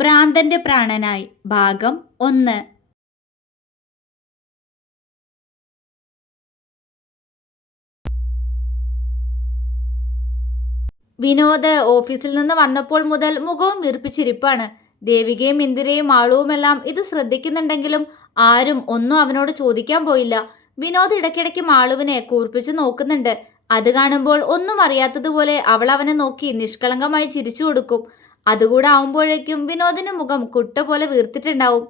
ഭ്രാന്തന്റെ പ്രാണനായി. ഭാഗം ഒന്ന്. വിനോദ് ഓഫീസിൽ നിന്ന് വന്നപ്പോൾ മുതൽ മുഖവും വീർപ്പിച്ചിരിപ്പാണ്. ദേവികയും ഇന്ദിരയും ആളുവുമെല്ലാം ഇത് ശ്രദ്ധിക്കുന്നുണ്ടെങ്കിലും ആരും ഒന്നും അവനോട് ചോദിക്കാൻ പോയില്ല. വിനോദ് ഇടയ്ക്കിടയ്ക്ക് മാളുവിനെ കൂർപ്പിച്ച് നോക്കുന്നുണ്ട്. അത് കാണുമ്പോൾ ഒന്നും അറിയാത്തതുപോലെ അവൾ അവനെ നോക്കി നിഷ്കളങ്കമായി ചിരിച്ചു കൊടുക്കും. അതുകൂടെ ആവുമ്പോഴേക്കും വിനോദിന്റെ മുഖം കുട്ട പോലെ വീർത്തിട്ടുണ്ടാവും.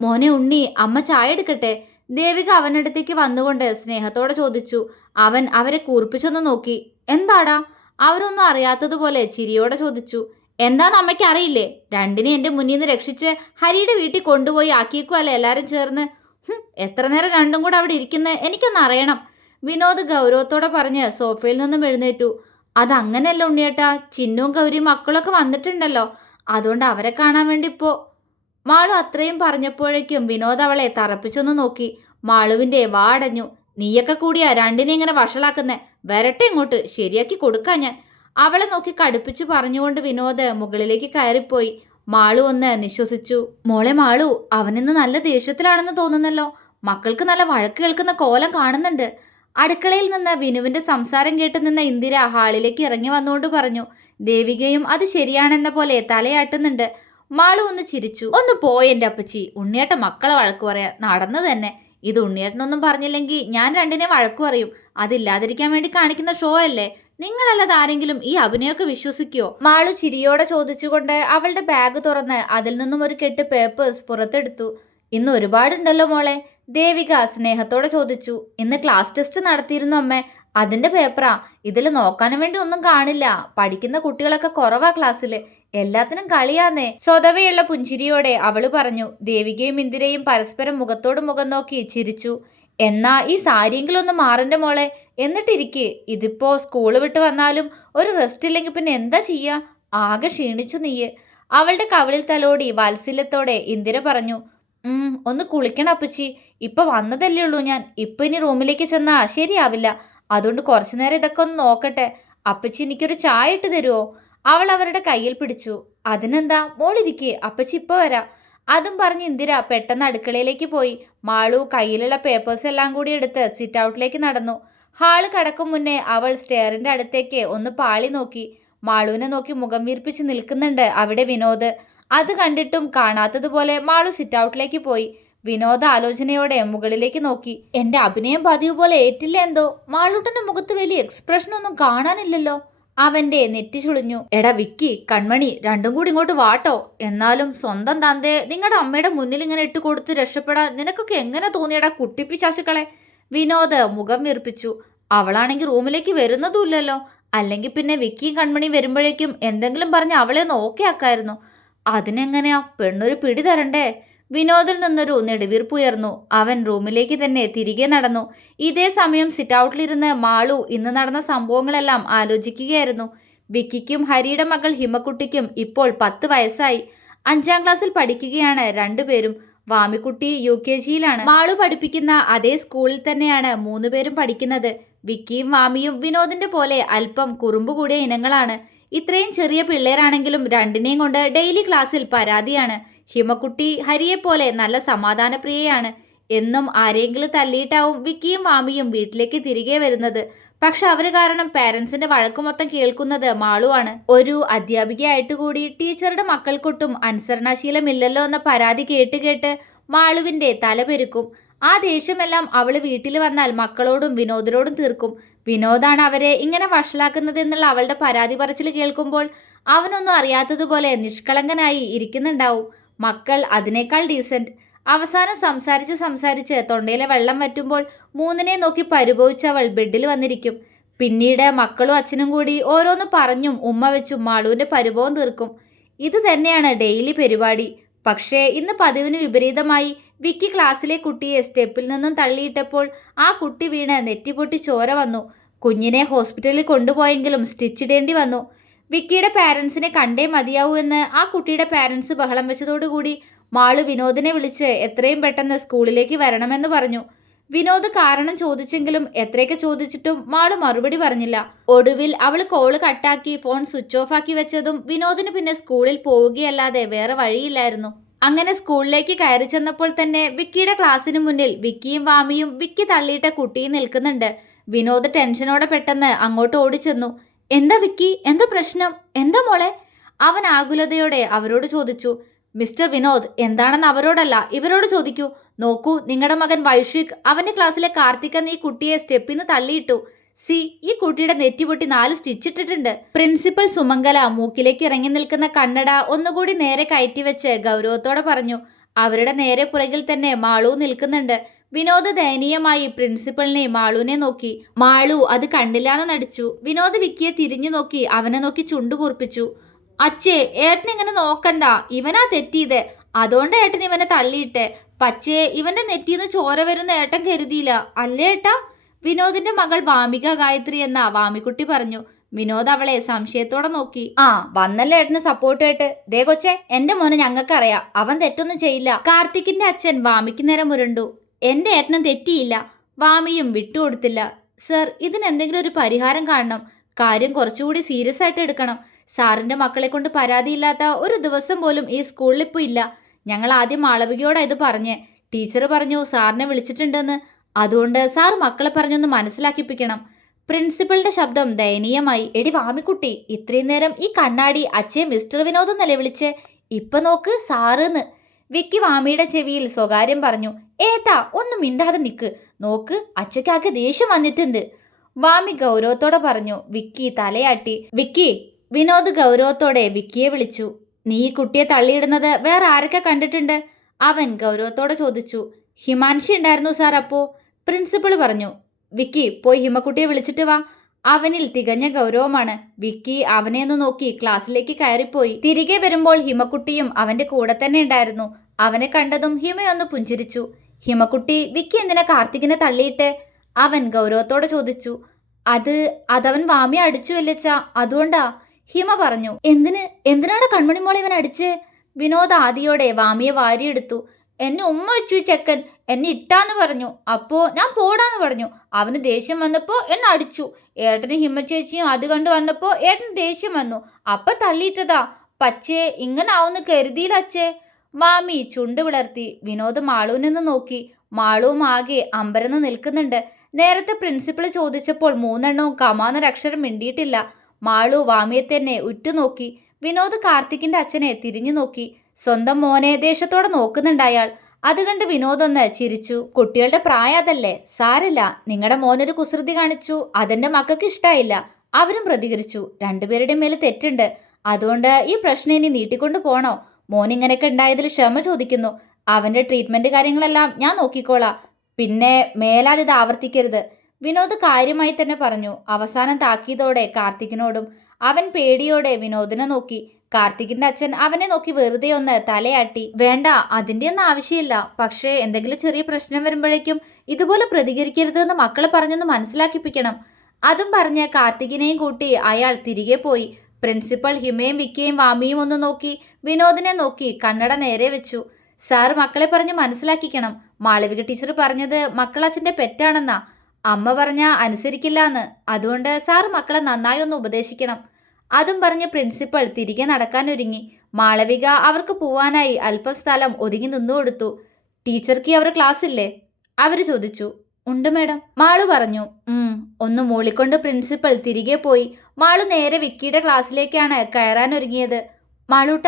മോനെ ഉണ്ണി അമ്മ ചായ എടുക്കട്ടെ? ദേവിക അവനടുത്തേക്ക് വന്നുകൊണ്ട് സ്നേഹത്തോടെ ചോദിച്ചു. അവൻ അവരെ കൂർപ്പിച്ചൊന്ന് നോക്കി. എന്താടാ? അവരൊന്നും അറിയാത്തതുപോലെ ചിരിയോടെ ചോദിച്ചു. എന്താന്ന് അമ്മയ്ക്ക് അറിയില്ലേ? രണ്ടിനെ എന്റെ മുന്നിൽ നിന്ന് രക്ഷിച്ച് ഹരിയുടെ വീട്ടിൽ കൊണ്ടുപോയി ആക്കിയേക്കുമല്ലേ എല്ലാരും ചേർന്ന്? എത്ര നേരം രണ്ടും കൂടെ അവിടെ ഇരിക്കുന്നത് എനിക്കൊന്ന് അറിയണം. വിനോദ് ഗൗരവത്തോടെ പറഞ്ഞ് സോഫയിൽ നിന്നും എഴുന്നേറ്റു. അതങ്ങനെയല്ല ഉണ്ണിയേട്ടാ? ചിന്നും ഗൗരിയും മക്കളൊക്കെ വന്നിട്ടുണ്ടല്ലോ. അതുകൊണ്ട് അവരെ കാണാൻ വേണ്ടി പോ. മാളു അത്രയും പറഞ്ഞപ്പോഴേക്കും വിനോദ് അവളെ തറപ്പിച്ചൊന്ന് നോക്കി. മാളുവിന്റെ വാടഞ്ഞു. നീയൊക്കെ കൂടിയാ രണ്ടിനെ ഇങ്ങനെ വഷളാക്കുന്നേ. വരട്ടെ ഇങ്ങോട്ട്. ശരിയാക്കി കൊടുക്കാം ഞാൻ. അവളെ നോക്കി കടുപ്പിച്ചു പറഞ്ഞുകൊണ്ട് വിനോദ് മുകളിലേക്ക് കയറിപ്പോയി. മാളു ഒന്ന് നിശ്വസിച്ചു. മോളെ മാളു അവനിന്ന് നല്ല ദേഷ്യത്തിലാണെന്ന് തോന്നുന്നല്ലോ. മക്കൾക്ക് നല്ല വഴക്ക് കേൾക്കുന്ന കോലം കാണുന്നുണ്ട്. അടുക്കളയിൽ നിന്ന് വിനുവിന്റെ സംസാരം കേട്ടു നിന്ന ഇന്ദിര ഹാളിലേക്ക് ഇറങ്ങി വന്നുകൊണ്ട് പറഞ്ഞു ദേവികയും അത് ശരിയാണെന്ന പോലെ തലയാട്ടുന്നുണ്ട്. മാളു ഒന്ന് ചിരിച്ചു. ഒന്ന് പോയെന്റെ അപ്പച്ചി. ഉണ്ണിയേട്ട മക്കളെ വഴക്കു പറയാം. നടന്നു തന്നെ. ഇത് ഉണ്ണിയേട്ടനൊന്നും പറഞ്ഞില്ലെങ്കിൽ ഞാൻ രണ്ടിനെ വഴക്കു പറയും. അതില്ലാതിരിക്കാൻ വേണ്ടി കാണിക്കുന്ന ഷോ അല്ലേ? നിങ്ങളല്ലാതെ ആരെങ്കിലും ഈ അഭിനയമൊക്കെ വിശ്വസിക്കുവോ മാളു ചിരിയോടെ ചോദിച്ചുകൊണ്ട് അവളുടെ ബാഗ് തുറന്ന് അതിൽ നിന്നും ഒരു കെട്ട് പേപ്പേഴ്സ് പുറത്തെടുത്തു. ഇന്ന് ഒരുപാടുണ്ടല്ലോ മോളെ. ദേവിക സ്നേഹത്തോടെ ചോദിച്ചു ഇന്ന് ക്ലാസ് ടെസ്റ്റ് നടത്തിയിരുന്നു അമ്മേ. അതിന്റെ പേപ്പറാ ഇതിൽ നോക്കാനും വേണ്ടി ഒന്നും കാണില്ല. പഠിക്കുന്ന കുട്ടികളൊക്കെ കുറവാ ക്ലാസ്സിൽ എല്ലാത്തിനും കളിയാന്നേ. സ്വതവയുള്ള പുഞ്ചിരിയോടെ അവൾ പറഞ്ഞു ദേവികയും ഇന്ദിരയും പരസ്പരം മുഖത്തോട് മുഖം നോക്കി ചിരിച്ചു. എന്നാ ഈ സാരിയെങ്കിലും ഒന്ന് മാറന്റെ മോളെ. എന്നിട്ടിരിക്കെ. ഇതിപ്പോ സ്കൂൾ വിട്ട് വന്നാലും ഒരു റെസ്റ്റ് ഇല്ലെങ്കിൽ പിന്നെ എന്താ ചെയ്യുക ആകെ ക്ഷീണിച്ചു നീയ്. അവളുടെ കവിളിൽ തലോടി വാത്സല്യത്തോടെ ഇന്ദിര പറഞ്ഞു ഒന്ന് കുളിക്കണം അപ്പച്ചി. ഇപ്പൊ വന്നതല്ലേ ഉള്ളൂ ഞാൻ. ഇപ്പം ഇനി റൂമിലേക്ക് ചെന്നാൽ ശരിയാവില്ല. അതുകൊണ്ട് കുറച്ചു നേരം ഇതൊക്കെ ഒന്ന് നോക്കട്ടെ. അപ്പച്ചി എനിക്കൊരു ചായ ഇട്ട് തരുമോ അവൾ അവരുടെ കയ്യിൽ പിടിച്ചു. അതിനെന്താ? മോളിരിക്കേ. അപ്പച്ചി ഇപ്പോൾ വരാം. അതും പറഞ്ഞ് ഇന്ദിര പെട്ടെന്ന് അടുക്കളയിലേക്ക് പോയി. മാളു കയ്യിലുള്ള പേപ്പേഴ്സ് എല്ലാം കൂടി എടുത്ത് സിറ്റ് ഔട്ടിലേക്ക് നടന്നു. ഹാൾ കടക്കും മുന്നേ അവൾ സ്റ്റെയറിന്റെ അടുത്തേക്ക് ഒന്ന് പാളി നോക്കി. മാളുവിനെ നോക്കി മുഖം വീർപ്പിച്ച് നിൽക്കുന്നുണ്ട് അവിടെ വിനോദ്. അത് കണ്ടിട്ടും കാണാത്തതുപോലെ മാളു സിറ്റ് ഔട്ടിലേക്ക് പോയി. വിനോദ ആലോചനയോടെ മുകളിലേക്ക് നോക്കി. എന്റെ അഭിനയം പതിവ് പോലെ ഏറ്റില്ല എന്തോ. മാളൂട്ടന്റെ മുഖത്ത് വലിയ എക്സ്പ്രഷൻ ഒന്നും കാണാനില്ലല്ലോ. അവന്റെ നെറ്റി ചുളിഞ്ഞു. എടാ വിക്കി കൺമണി രണ്ടും കൂടി ഇങ്ങോട്ട് വാട്ടോ. എന്നാലും സ്വന്തം തന്തേ നിങ്ങളുടെ അമ്മയുടെ മുന്നിൽ ഇങ്ങനെ ഇട്ട് കൊടുത്ത് രക്ഷപ്പെടാൻ നിനക്കൊക്കെ എങ്ങനെ തോന്നിയടാ കുട്ടിപ്പിശാശുക്കളെ വിനോദ് മുഖം വീർപ്പിച്ചു. അവളാണെങ്കിൽ റൂമിലേക്ക് വരുന്നതുമില്ലല്ലോ. അല്ലെങ്കിൽ പിന്നെ വിക്കിയും കൺമണിയും വരുമ്പോഴേക്കും എന്തെങ്കിലും പറഞ്ഞ് അവളെ ഒന്ന് ഓക്കെ ആക്കായിരുന്നു. അതിനെങ്ങനെയാ? പെണ്ണൊരു പിടി തരണ്ടേ? വിനോദിൽ നിന്നൊരു നെടുവീർപ്പുയർന്നു അവൻ റൂമിലേക്ക് തന്നെ തിരികെ നടന്നു. ഇതേ സമയം സിറ്റ് ഔട്ടിലിരുന്ന് മാളു ഇന്ന് നടന്ന സംഭവങ്ങളെല്ലാം ആലോചിക്കുകയായിരുന്നു. വിക്കിക്കും ഹരിയുടെ മകൾ ഹിമക്കുട്ടിക്കും ഇപ്പോൾ പത്ത് വയസ്സായി. അഞ്ചാം ക്ലാസ്സിൽ പഠിക്കുകയാണ് രണ്ടുപേരും വാമിക്കുട്ടി യു കെ ജിയിലാണ് മാളു പഠിപ്പിക്കുന്ന അതേ സ്കൂളിൽ തന്നെയാണ് മൂന്നുപേരും പഠിക്കുന്നത്. വിക്കിയും വാമിയും വിനോദിന്റെ പോലെ അല്പം കുറുമ്പ് കൂടിയ ഇനങ്ങളാണ്. ഇത്രയും ചെറിയ പിള്ളേരാണെങ്കിലും രണ്ടിനെയും കൊണ്ട് ഡെയിലി ക്ലാസ്സിൽ പരാതിയാണ്. ഹിമക്കുട്ടി ഹരിയെപ്പോലെ നല്ല സമാധാനപ്രിയയാണ്. എന്നും ആരെങ്കിലും തല്ലിയിട്ടാവും വിക്കിയും വാമിയും വീട്ടിലേക്ക് തിരികെ വരുന്നത്. പക്ഷെ അവർ കാരണം പാരൻസിന്റെ വഴക്ക് മൊത്തം കേൾക്കുന്നത് മാളുവാണ്. ഒരു അധ്യാപികയായിട്ട് കൂടി ടീച്ചറുടെ മക്കൾക്കൊട്ടും അനുസരണാശീലമില്ലല്ലോ എന്ന പരാതി കേട്ട് കേട്ട് മാളുവിന്റെ തല പെരുക്കും. ആ ദേഷ്യമെല്ലാം അവൾ വീട്ടിൽ വന്നാൽ മക്കളോടും വിനോദിനോടും തീർക്കും. വിനോദാണ് അവരെ ഇങ്ങനെ വഷളാക്കുന്നത് എന്നുള്ള അവളുടെ പരാതി പറച്ചിൽ കേൾക്കുമ്പോൾ അവനൊന്നും അറിയാത്തതുപോലെ നിഷ്കളങ്കനായി ഇരിക്കുന്നുണ്ടാവും. മക്കൾ അതിനേക്കാൾ ഡീസന്റ് അവസാനം സംസാരിച്ച് സംസാരിച്ച് തൊണ്ടയിലെ വെള്ളം വറ്റുമ്പോൾ മൂന്നിനെ നോക്കി പരിഭവിച്ചവൾ ബെഡിൽ വന്നിരിക്കും. പിന്നീട് മക്കളും അച്ഛനും കൂടി ഓരോന്ന് പറഞ്ഞും ഉമ്മ വെച്ചും മാളുവിന്റെ പരിഭവം തീർക്കും. ഇത് തന്നെയാണ് ഡെയിലി പരിപാടി. പക്ഷേ ഇന്ന് പതിവിന് വിപരീതമായി വിക്കി ക്ലാസ്സിലെ കുട്ടിയെ സ്റ്റെപ്പിൽ നിന്നും തള്ളിയിട്ടപ്പോൾ ആ കുട്ടി വീണ് നെറ്റിപ്പൊട്ടി ചോര വന്നു. കുഞ്ഞിനെ ഹോസ്പിറ്റലിൽ കൊണ്ടുപോയെങ്കിലും സ്റ്റിച്ചിടേണ്ടി വന്നു. വിക്കിയുടെ പാരൻസിനെ കണ്ടേ മതിയാവൂ എന്ന് ആ കുട്ടിയുടെ പാരൻസ് ബഹളം വെച്ചതോടുകൂടി മാളു വിനോദിനെ വിളിച്ച് എത്രയും പെട്ടെന്ന് സ്കൂളിലേക്ക് വരണമെന്ന് പറഞ്ഞു. വിനോദ് കാരണം ചോദിച്ചെങ്കിലും എത്രയൊക്കെ ചോദിച്ചിട്ടും മാളു മറുപടി പറഞ്ഞില്ല. ഒടുവിൽ അവൾ കോൾ കട്ടാക്കി ഫോൺ സ്വിച്ച് ഓഫ് ആക്കി വെച്ചതും വിനോദിന് പിന്നെ സ്കൂളിൽ പോവുകയല്ലാതെ വേറെ വഴിയില്ലായിരുന്നു. അങ്ങനെ സ്കൂളിലേക്ക് കയറി ചെന്നപ്പോൾ തന്നെ വിക്കിയുടെ ക്ലാസ്സിന് മുന്നിൽ വിക്കിയും വാമിയും വിക്കി തള്ളിയിട്ട കുട്ടിയും നിൽക്കുന്നുണ്ട്. വിനോദ് ടെൻഷനോടെ പെട്ടെന്ന് അങ്ങോട്ട് ഓടിച്ചെന്നു. എന്താ വിക്കി? എന്താ പ്രശ്നം? എന്താ മോളെ? അവൻ ആകുലതയോടെ അവരോട് ചോദിച്ചു മിസ്റ്റർ വിനോദ് എന്താണെന്ന് അവരോടല്ല ഇവരോട് ചോദിക്കൂ. നോക്കൂ നിങ്ങളുടെ മകൻ വൈഷിക് അവന്റെ ക്ലാസ്സിലെ കാർത്തിക് എന്ന ഈ കുട്ടിയെ സ്റ്റെപ്പിന്ന് തള്ളിയിട്ടു. സി ഈ കുട്ടിയുടെ നെറ്റിപൊട്ടി നാല് സ്റ്റിച്ചിട്ടിട്ടുണ്ട് പ്രിൻസിപ്പൽ സുമംഗല മൂക്കിലേക്ക് ഇറങ്ങി നിൽക്കുന്ന കണ്ണട ഒന്നുകൂടി നേരെ കയറ്റി വെച്ച് ഗൗരവത്തോടെ പറഞ്ഞു അവരുടെ നേരെ പുറകിൽ തന്നെ മാളു നിൽക്കുന്നുണ്ട്. വിനോദ് ദയനീയമായി പ്രിൻസിപ്പളിനെ മാളുവിനെ നോക്കി. മാളു അത് കണ്ടില്ലാന്ന് നടിച്ചു. വിനോദ് വിക്കിയെ തിരിഞ്ഞു നോക്കി അവനെ നോക്കി ചുണ്ടു കൂർപ്പിച്ചു. അച്ഛേ ഏട്ടനിങ്ങനെ നോക്കണ്ട. ഇവനാ തെറ്റിയത് അതുകൊണ്ട് ഏട്ടൻ ഇവനെ തള്ളിയിട്ടെ. പക്ഷേ ഇവന്റെ നെറ്റിന്ന് ചോര വരുന്ന ഏട്ടൻ കരുതിയില്ല. അല്ലേ ഏട്ടാ? വിനോദിന്റെ മകൾ വാമിക ഗായത്രി എന്ന വാമിക്കുട്ടി പറഞ്ഞു. വിനോദ് അവളെ സംശയത്തോടെ നോക്കി. ആ വന്നല്ലേ ഏട്ടന് സപ്പോർട്ട് ആയിട്ട്. ദേ കൊച്ചെ എന്റെ മോനെ ഞങ്ങൾക്കറിയാം. അവൻ തെറ്റൊന്നും ചെയ്യില്ല. കാർത്തിക്കിന്റെ അച്ഛൻ വാമിക്ക് നേരം മുരണ്ടു എന്റെ ഏട്ടനും തെറ്റിയില്ല. വാമിയും വിട്ടുകൊടുത്തില്ല. സർ ഇതിനെന്തെങ്കിലും ഒരു പരിഹാരം കാണണം. കാര്യം കുറച്ചുകൂടി സീരിയസ് ആയിട്ട് എടുക്കണം. സാറിന്റെ മക്കളെ കൊണ്ട് പരാതിയില്ലാത്ത ഒരു ദിവസം പോലും ഈ സ്കൂളിൽ ഇല്ല. ഞങ്ങൾ ആദ്യം മാളവികയോടാ ഇത് പറഞ്ഞ്. ടീച്ചർ പറഞ്ഞു സാറിനെ വിളിച്ചിട്ടുണ്ടെന്ന്. അതുകൊണ്ട് സാർ മക്കളെ പറഞ്ഞൊന്ന് മനസ്സിലാക്കിപ്പിക്കണം. പ്രിൻസിപ്പളിന്റെ ശബ്ദം ദയനീയമായി. എടി വാമിക്കുട്ടി ഇത്രയും നേരം ഈ കണ്ണാടി അച്ഛയെ മിസ്റ്റർ വിനോദ് എന്നല്ലേ വിളിച്ച്? ഇപ്പൊ നോക്ക് സാറെന്ന് വിക്കി വാമിയുടെ ചെവിയിൽ സ്വകാര്യം പറഞ്ഞു ഏതാ ഒന്നും മിണ്ടാതെ നിൽക്ക് നോക്ക് അച്ചക്കാക്ക് ദേഷ്യം വന്നിട്ടുണ്ട്. വാമി ഗൗരവത്തോടെ പറഞ്ഞു വിക്കി തലയാട്ടി. വിക്കി വിനോദ് ഗൗരവത്തോടെ വിക്കിയെ വിളിച്ചു. നീ കുട്ടിയെ തള്ളിയിടുന്നത് വേറെ ആരൊക്കെ കണ്ടിട്ടുണ്ട്? അവൻ ഗൗരവത്തോടെ ചോദിച്ചു ഹിമാൻഷി ഉണ്ടായിരുന്നു സാർ അപ്പോ? പ്രിൻസിപ്പൾ പറഞ്ഞു വിക്കി പോയി ഹിമക്കുട്ടിയെ വിളിച്ചിട്ട് വാ. അവനിൽ തികഞ്ഞ ഗൗരവമാണ്. വിക്കി അവനെ ഒന്ന് നോക്കി ക്ലാസ്സിലേക്ക് കയറിപ്പോയി. തിരികെ വരുമ്പോൾ ഹിമക്കുട്ടിയും അവന്റെ കൂടെ തന്നെ ഉണ്ടായിരുന്നു. അവനെ കണ്ടതും ഹിമയൊന്ന് പുഞ്ചിരിച്ചു. ഹിമക്കുട്ടി വിക്കി എന്തിനാ കാർത്തികിനെ തള്ളിയിട്ട്? അവൻ ഗൗരവത്തോടെ ചോദിച്ചു. അത് അതവൻ വാമി അടിച്ചു അല്ലച്ച അതുകൊണ്ടാ? ഹിമ പറഞ്ഞു. എന്തിന്? എന്തിനാണ് കൺമണിമോളെ ഇവൻ അടിച്ച്? വിനോദ് ആദിയോടെ വാമിയെ വാരിയെടുത്തു. എന്നെ ഉമ്മ വെച്ചു ചെക്കൻ. എന്നെ ഇട്ടാന്ന് പറഞ്ഞു. അപ്പോ ഞാൻ പോടാന്ന് പറഞ്ഞു. അവന് ദേഷ്യം വന്നപ്പോൾ എന്നെ അടിച്ചു. ഏട്ടന് ഹിമ്മ ചേച്ചിയും അത് കണ്ട് വന്നപ്പോ ഏട്ടന് ദേഷ്യം വന്നു. അപ്പം തള്ളിയിട്ടതാ. പച്ചേ ഇങ്ങനെ ആവുന്ന് കരുതിയില്ല അച്ഛേ. മാമി ചുണ്ട് വിളർത്തി. വിനോദ് മാളുവിനെന്ന് നോക്കി. മാളുവും ആകെ അമ്പരന്ന് നിൽക്കുന്നുണ്ട്. നേരത്തെ പ്രിൻസിപ്പൾ ചോദിച്ചപ്പോൾ മൂന്നെണ്ണവും കമാന്നൊരക്ഷരം മിണ്ടിയിട്ടില്ല. മാളു വാമിയെ തന്നെ ഉറ്റുനോക്കി. വിനോദ് കാർത്തിക്കിന്റെ അച്ഛനെ തിരിഞ്ഞു നോക്കി. സ്വന്തം മോനെ ദേഷ്യത്തോടെ നോക്കുന്നുണ്ട് അയാൾ. അത് കണ്ട് വിനോദൊന്ന് ചിരിച്ചു. കുട്ടികളുടെ പ്രായം അതല്ലേ. സാരല്ല. നിങ്ങളുടെ മോനൊരു കുസൃതി കാണിച്ചു. അതെന്റെ മക്കൾക്ക് ഇഷ്ടായില്ല. അവരും പ്രതികരിച്ചു. രണ്ടുപേരുടെ മേലെ തെറ്റുണ്ട്. അതുകൊണ്ട് ഈ പ്രശ്നം ഇനി നീട്ടിക്കൊണ്ടു പോണോ? മോൻ ഇങ്ങനെയൊക്കെ ഉണ്ടായതിൽ ക്ഷമ ചോദിക്കുന്നു. അവന്റെ ട്രീറ്റ്മെന്റ് കാര്യങ്ങളെല്ലാം ഞാൻ നോക്കിക്കോളാം. പിന്നെ മേലാൽ ഇത് ആവർത്തിക്കരുത്. വിനോദ് കാര്യമായി തന്നെ പറഞ്ഞു. അവസാനം താക്കീതോടെ കാർത്തികിനോടും അവൻ പേടിയോടെ വിനോദിനെ നോക്കി. കാർത്തികിന്റെ അച്ഛൻ അവനെ നോക്കി വെറുതെ ഒന്ന് തലയാട്ടി. വേണ്ട അതിന്റെ ഒന്നും ആവശ്യമില്ല. പക്ഷേ എന്തെങ്കിലും ചെറിയ പ്രശ്നം വരുമ്പോഴേക്കും ഇതുപോലെ പ്രതികരിക്കരുത് എന്ന് മക്കളെ പറഞ്ഞൊന്ന് മനസ്സിലാക്കിപ്പിക്കണം. അതും പറഞ്ഞ് കാർത്തികിനെയും കൂട്ടി അയാൾ തിരികെ പോയി. പ്രിൻസിപ്പൽ ഹിമയും വിക്കയും വാമിയും ഒന്ന് നോക്കി വിനോദിനെ നോക്കി കണ്ണട നേരെ വെച്ചു. സാർ മക്കളെ പറഞ്ഞ് മനസ്സിലാക്കിക്കണം. മാളവിക ടീച്ചർ പറഞ്ഞത് മക്കളച്ഛന്റെ പെറ്റാണെന്നാ. അമ്മ പറഞ്ഞ അനുസരിക്കില്ല എന്ന് അതുകൊണ്ട് സാർ മക്കളെ നന്നായി ഒന്ന് ഉപദേശിക്കണം. അതും പറഞ്ഞ് പ്രിൻസിപ്പൾ തിരികെ നടക്കാനൊരുങ്ങി മാളവിക അവർക്ക് പോവാനായി അല്പസ്ഥലം ഒതുങ്ങി നിന്നു കൊടുത്തു. ടീച്ചർക്ക് അവർ ക്ലാസ് ഇല്ലേ? അവർ ചോദിച്ചു. ഉണ്ട് മേഡം മാളു പറഞ്ഞു. ഒന്ന് മൂളിക്കൊണ്ട് പ്രിൻസിപ്പൽ തിരികെ പോയി. മാളു നേരെ വിക്കിയുടെ ക്ലാസ്സിലേക്കാണ് കയറാൻ ഒരുങ്ങിയത്. മാളൂട്ട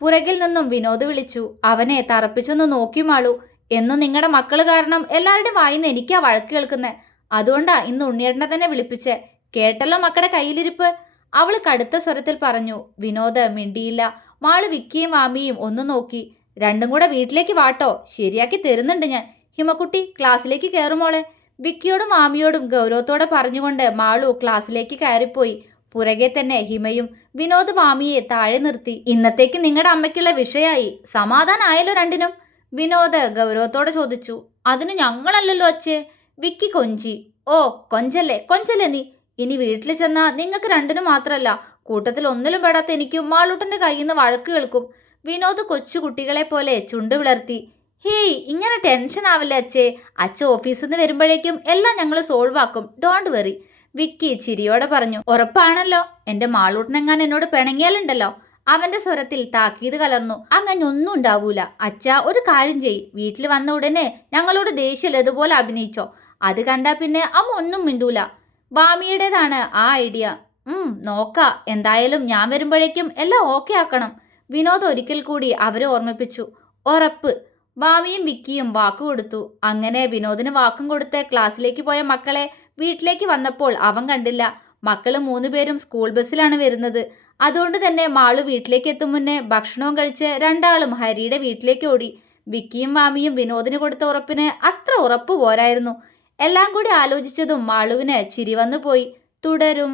പുറകിൽ നിന്നും വിനോദ് വിളിച്ചു. അവനെ തറപ്പിച്ചൊന്ന് നോക്കി മാളു. എന്നും നിങ്ങളുടെ മക്കൾ കാരണം എല്ലാവരുടെയും വായിന്ന് എനിക്കാ വഴക്ക് കേൾക്കുന്നത് അതുകൊണ്ടാ ഇന്ന് ഉണ്ണിയേട്ടനെ തന്നെ വിളിപ്പിച്ചേ. കേട്ടല്ലോ മക്കളുടെ കയ്യിലിരിപ്പ്. അവൾ കടുത്ത സ്വരത്തിൽ പറഞ്ഞു വിനോദ് മിണ്ടിയില്ല. മാൾ വിക്കിയും മാമിയും ഒന്ന് നോക്കി. രണ്ടും കൂടെ വീട്ടിലേക്ക് വാട്ടോ. ശരിയാക്കി തരുന്നുണ്ട് ഞാൻ. ഹിമക്കുട്ടി ക്ലാസ്സിലേക്ക് കയറുമോളെ വിക്കിയോടും മാമിയോടും ഗൗരവത്തോടെ പറഞ്ഞുകൊണ്ട് മാളു ക്ലാസ്സിലേക്ക് കയറിപ്പോയി. പുറകെ തന്നെ ഹിമയും വിനോദ് മാമിയെ താഴെ നിർത്തി. ഇന്നത്തേക്ക് നിങ്ങളുടെ അമ്മയ്ക്കുള്ള വിഷയായി. സമാധാനമായല്ലോ രണ്ടിനും. വിനോദ് ഗൗരവത്തോടെ ചോദിച്ചു അതിന് ഞങ്ങളല്ലല്ലോ അച്ഛേ? വിക്കി കൊഞ്ചി ഓ കൊഞ്ചല്ലേ കൊഞ്ചല്ലേ നീ? ഇനി വീട്ടിൽ ചെന്നാൽ നിങ്ങൾക്ക് രണ്ടിനും മാത്രമല്ല കൂട്ടത്തിൽ ഒന്നിലും പെടാത്ത എനിക്കും മാളൂട്ടന്റെ കയ്യിൽ നിന്ന് വഴക്ക് കേൾക്കും. വിനോദ് കൊച്ചു കുട്ടികളെ പോലെ ചുണ്ട് വിളർത്തി. ഹേയ് ഇങ്ങനെ ടെൻഷൻ ആവില്ല അച്ഛേ? അച്ഛ ഓഫീസിൽ നിന്ന് വരുമ്പോഴേക്കും എല്ലാം ഞങ്ങൾ സോൾവ് ആക്കും. ഡോണ്ട് വെറി വിക്കി ചിരിയോടെ പറഞ്ഞു. ഉറപ്പാണല്ലോ. എന്റെ മാളൂട്ടനെങ്ങാൻ എന്നോട് പിണങ്ങിയാലുണ്ടല്ലോ. അവന്റെ സ്വരത്തിൽ താക്കീത് കലർന്നു. അങ്ങനെ ഒന്നും ഉണ്ടാവൂല. അച്ഛ ഒരു കാര്യം ചെയ് വീട്ടിൽ വന്ന ഉടനെ ഞങ്ങളോട് ദേഷ്യം ഇതുപോലെ അഭിനയിച്ചോ. അത് കണ്ടാൽ പിന്നെ അമ്മ ഒന്നും മിണ്ടൂല. ബാമിയുടേതാണ് ആ ഐഡിയ. നോക്ക. എന്തായാലും ഞാൻ വരുമ്പോഴേക്കും എല്ലാം ഓക്കെ ആക്കണം. വിനോദ് ഒരിക്കൽ കൂടി അവരെ ഓർമ്മിപ്പിച്ചു. ഉറപ്പ്. ബാമിയും വിക്കിയും വാക്കു കൊടുത്തു. അങ്ങനെ വിനോദിന് വാക്കും കൊടുത്ത് ക്ലാസ്സിലേക്ക് പോയ മക്കളെ വീട്ടിലേക്ക് വന്നപ്പോൾ അവൻ കണ്ടില്ല. മക്കൾ മൂന്നുപേരും സ്കൂൾ ബസ്സിലാണ് വരുന്നത്. അതുകൊണ്ട് തന്നെ മാളു വീട്ടിലേക്ക് എത്തും മുന്നേ ഭക്ഷണവും കഴിച്ച് രണ്ടാളും ഹരിയുടെ വീട്ടിലേക്ക് ഓടി. വിക്കിയും വാമിയും വിനോദിന് കൊടുത്ത ഉറപ്പിന് അത്ര ഉറപ്പ് പോരായിരുന്നു. എല്ലാം കൂടി ആലോചിച്ചതും മാളുവിന് ചിരി വന്നുപോയി. തുടരും.